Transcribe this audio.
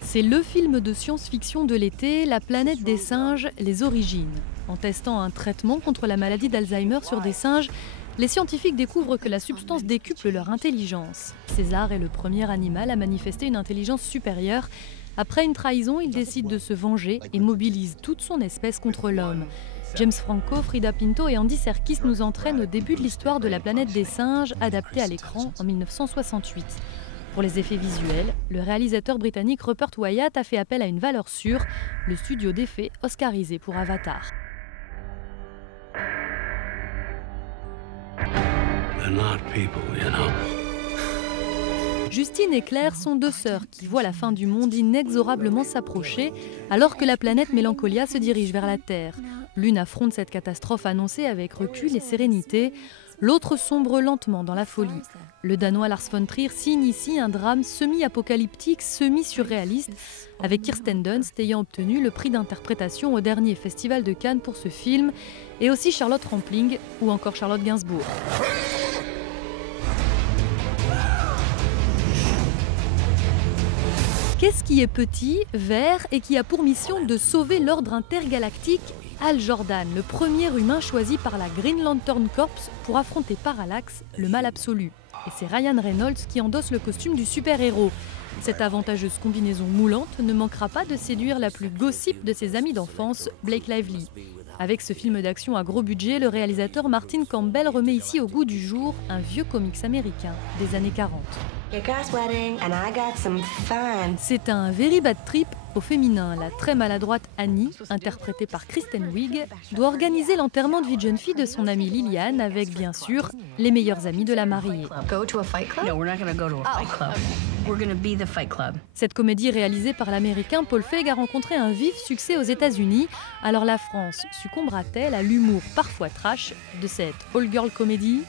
C'est le film de science-fiction de l'été, La planète des singes, les origines. En testant un traitement contre la maladie d'Alzheimer sur des singes, les scientifiques découvrent que la substance décuple leur intelligence. César est le premier animal à manifester une intelligence supérieure. Après une trahison, il décide de se venger et mobilise toute son espèce contre l'homme. James Franco, Frida Pinto et Andy Serkis nous entraînent au début de l'histoire de La planète des singes, adaptée à l'écran en 1968. Pour les effets visuels, le réalisateur britannique Rupert Wyatt a fait appel à une valeur sûre, le studio d'effets oscarisé pour Avatar. Justine et Claire sont deux sœurs qui voient la fin du monde inexorablement s'approcher alors que la planète Mélancolia se dirige vers la Terre. L'une affronte cette catastrophe annoncée avec recul et sérénité, l'autre sombre lentement dans la folie. Le Danois Lars von Trier signe ici un drame semi-apocalyptique, semi-surréaliste, avec Kirsten Dunst ayant obtenu le prix d'interprétation au dernier Festival de Cannes pour ce film, et aussi Charlotte Rampling ou encore Charlotte Gainsbourg. Qu'est-ce qui est petit, vert et qui a pour mission de sauver l'ordre intergalactique? Hal Jordan, le premier humain choisi par la Green Lantern Corps pour affronter Parallax, le mal absolu. Et c'est Ryan Reynolds qui endosse le costume du super-héros. Cette avantageuse combinaison moulante ne manquera pas de séduire la plus gossip de ses amis d'enfance, Blake Lively. Avec ce film d'action à gros budget, le réalisateur Martin Campbell remet ici au goût du jour un vieux comics américain des années 40. C'est un very bad trip au féminin. La très maladroite Annie, interprétée par Kristen Wiig, doit organiser l'enterrement de vie de jeune fille de son amie Lillian avec, bien sûr, les meilleurs amis de la mariée. Cette comédie réalisée par l'américain Paul Feig a rencontré un vif succès aux États-Unis. Alors la France succombera-t-elle à l'humour parfois trash de cette all-girl comédie ?